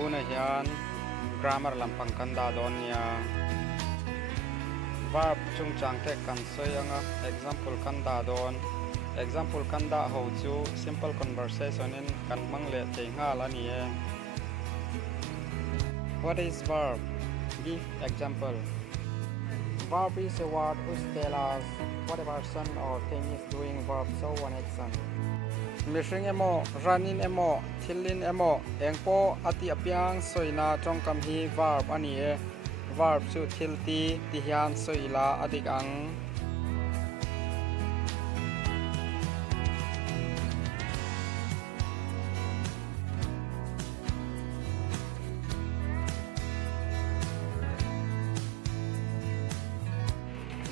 tuna hian grammar lampang kan da don nia verb chungchang te kan soi anga example kan da don example kan da ho chu simple conversation in kan mangle te nga la ni e what is verb? Give example. Verb is a word which tells us what a person or thing is doing. Verb so one action. Mishing emo, ranin emo, thilin emo, engpo ati apiang soina trong kam hi verb ani e. Verb chu thilti tihian soila adik ang.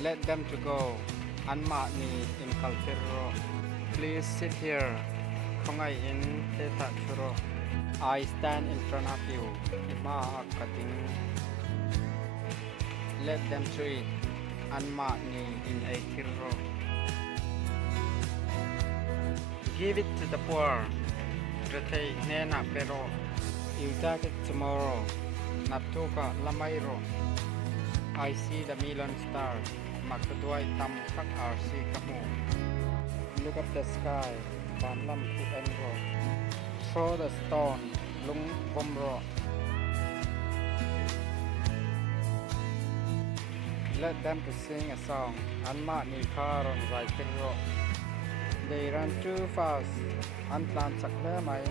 Let them to go. Anma ni in kaltero. Please sit here. Kongai in teta churo. I stand in front of you. Ima akating. Let them to eat. Anma ni in a kiro. Give it to the poor. Retay nena pero. You take it tomorrow. Naptuka lamairo. I see the million stars. Magtutuay tam kak RC kamu. Look at the sky. Banlam tu enro. Throw the stone. Lung bomro. Let them to sing a song. Anma ni karon rai kiro. They run too fast. Anplan sakle mai.